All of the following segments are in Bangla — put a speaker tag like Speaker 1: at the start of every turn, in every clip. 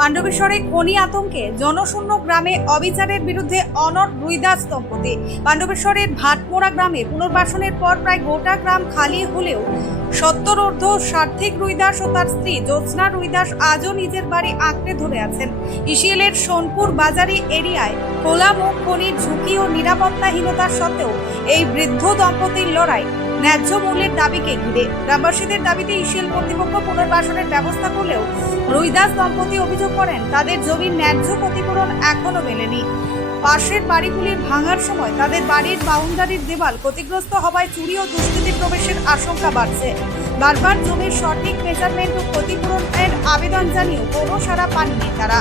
Speaker 1: পাণ্ডবেশ্বরে খনি আতঙ্কে জনশূন্য গ্রামে অবিচারের বিরুদ্ধে অনর রুইদাস দম্পতি। পাণ্ডবেশ্বরের ভাটমোড়া গ্রামে পুনর্বাসনের পর প্রায় গোটা গ্রাম খালি হলেও সত্তরোর্ধ সার্থিক রুইদাস ও তার স্ত্রী জ্যোৎস্না রুইদাস আজও নিজের বাড়ি আঁকড়ে ধরে আছেন। ইসিএলের সোনপুর বাজারি এরিয়ায় খোলা মুখ খনির ঝুঁকি ও নিরাপত্তাহীনতার সত্ত্বেও এই বৃদ্ধ দম্পতির লড়াই ন্যায্য মূল্যের দাবিকে ঘিরে গ্রামবাসীদের দাবিতে ইসিএল কর্তৃপক্ষ পুনর্বাসনের ব্যবস্থা করলেও রুইদাস দম্পতি অভিযোগ করেন, তাদের জমির ন্যায্য ক্ষতিপূরণ এখনও মেলেনি। পাশের বাড়িগুলির ভাঙার সময় তাদের বাড়ির বাউন্ডারির দেওয়াল ক্ষতিগ্রস্ত হওয়ায় চুরি ও দুষ্কৃতী প্রবেশের আশঙ্কা বাড়ছে। বারবার জমির সঠিক মেজারমেন্ট ও ক্ষতিপূরণের আবেদন জানিয়েও কোনো সাড়া পাননি তারা।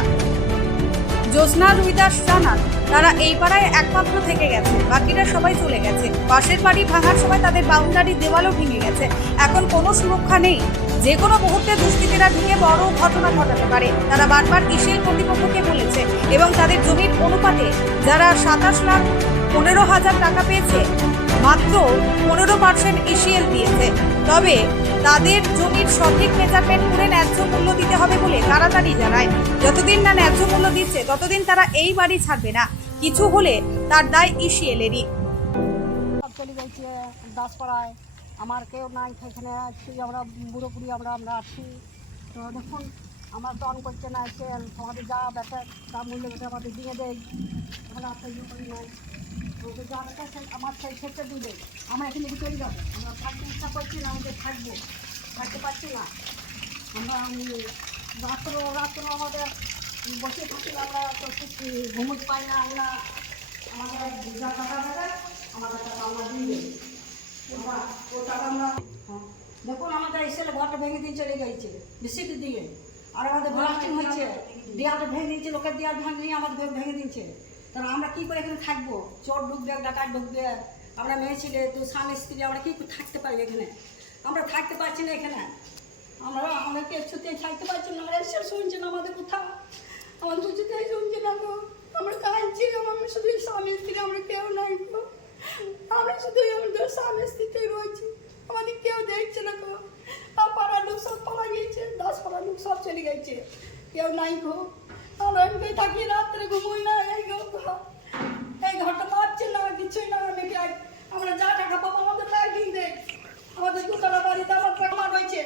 Speaker 1: জ্যোৎস্না, রুইদাস জানান তারা এই পাড়ায় একমাত্র থেকে গেছে। বাকিরা সবাই চলে গেছে। পাশের বাড়ি ভাঙার সময় তাদের বাউন্ডারি দেওয়ালও ভেঙে গেছে। এখন কোনো সুরক্ষা নেই। যে কোনো মুহূর্তে দুষ্কৃতীরা ঢুকে বড় ঘটনা ঘটাতে পারে। তারা বারবার ইসিএল কর্তৃপক্ষকে বলেছে এবং তাদের জমির অনুপাতে যারা সাতাশ লাখ পনেরো হাজার টাকা পেয়েছে মাত্র পনেরো পার্সেন্ট ইসিএল দিয়েছে। তবে তাদের জমির সঠিক মেজারমেন্ট করে ন্যায্য মূল্য দিতে হবে বলে তাড়াতাড়ি জানায়। যতদিন না ন্যায্য মূল্য দিচ্ছে, ততদিন তারা এই বাড়ি ছাড়বে না। কিছু হলে তার দায় ইসিএলেরই
Speaker 2: চলে গেছে দাসপাড়ায়। আমার কেউ নাই সেখানে আছি আমরা বুড়ো আমরা আমরা আছি তো দেখুন, আমার অন করছে না সে আমাদের যা ব্যাপার তা মূল্য আমাদের দিয়ে দেয়। আমরা সেই করি নাই। আমার সেই ক্ষেত্রে দিবে আমরা এখানে থেকে চলে যাব। আমরা থাকতে ইচ্ছা করছি না, আমাদের থাকব। থাকতে পারছি না। আমরা রাত্র রাত্র আমাদের বসে থাকি, আমরা তো কিছু পাই না, আমরা আমাদের যা টাকা দেবে আমাদের টাকা আমরা দিয়ে টাকা আমরা হ্যাঁ। দেখুন, আমাদের এসে ঘরটা ভেঙে দিয়ে চলে গেছে বেশিকে দিয়ে। আর আমাদের ব্লাস্টিং হচ্ছে দেয়ালটা ভেঙে দিয়েছে, লোকের দেয়াল ভাঙ নিয়ে আমাদের ভেঙে দিয়েছে। তাহলে আমরা কি করে এখানে থাকব? চোর ঢুকবে, ডাকাত ঢুকবে, আমরা মেয়ে ছেলে, তো স্বামী, স্ত্রী, আমরা কি থাকতে পারি এখানে? আমরা থাকতে পারছি না এখানে। আমরা আমাদেরকে ছুটে থাকতে পারছি না, আমরা এসে শুনছি না, আমাদের কোথাও? আমাদের কিছুতেই শুনছি না গো। আমরা কাঁদছি, আমরা শুধু স্বামী, স্ত্রী, আমরা কেউ নাই গো। আমরা শুধু আমাদের স্বামী স্ত্রীতেই রয়েছি। আমাদের কেউ দেখছে না গো। আর পাড়ার লোক সব পালা গিয়েছে দশ পাড়ার লোক সব চলে গেছে। কেউ নাই গো। আমরা থাকি, রাত্রে ঘুমোই না এই গো ঘর। এই ঘরটা পাচ্ছে না কিছুই না আমি কি আর- আমরা যা টাকা পাবো আমাদের লাগিয়ে দেয় আমাদের দোতলা বাড়িতে আমার রয়েছে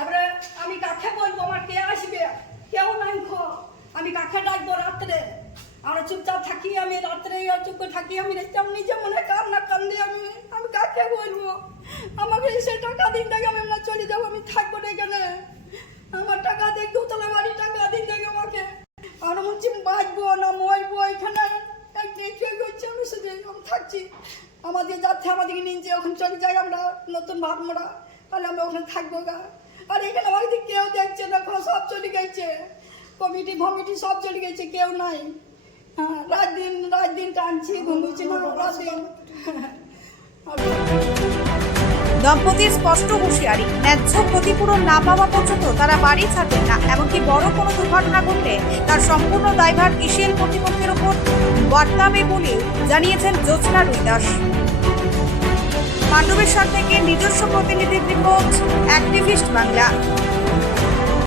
Speaker 2: এবারে আমি কাকে বলব আমার কে আসবে? কেউ নাই খো আমি কাকে ডাকবো রাত্রে? আমরা চুপচাপ থাকি আমি, রাত্রে চুপ করে থাকি আমি দেখতাম নিজে মনে কান্না কান্দে আমি। আমি কাকে বলব? আমাকে সে টাকা দিন দেখে আমি না চলে যাব, আমি থাকব না এখানে। আমার টাকা দেখ দোতলা বাড়ি টাকা দিন দেখে আমাকে। আর বলছি বাঁচবো না মরবো এখানে। আমি আমি থাকছি। আমাদের যাচ্ছে আমাদেরকে নিয়ে ওখানে চলে যাই আমরা, নতুন ভাত তাহলে আমরা ওখানে থাকব গা। আর এখানে আমাদের কেউ দেখছে না সব চলে গেছে। কমিটি ফমিটি সব চলে গেছে, কেউ নাই। হ্যাঁ রাত দিন রাত দিন টানছি ঘুমিয়েছি না, রাত দিন।
Speaker 1: দম্পতির স্পষ্ট হুঁশিয়ারি, ন্যায্য ক্ষতিপূরণ না পাওয়া পর্যন্ত তারা বাড়ি ছাড়বেন না, এমনকি বড় কোনো দুর্ঘটনা ঘটলে তার সম্পূর্ণ দায়ভার ইসিএল কর্তৃপক্ষের ওপর বর্তাবে বলে জানিয়েছেন জ্যোৎস্না রুইদাস। পাণ্ডবেশ্বর থেকে নিজস্ব প্রতিনিধি রিপোর্ট অ্যাক্টিভিস্ট বাংলা।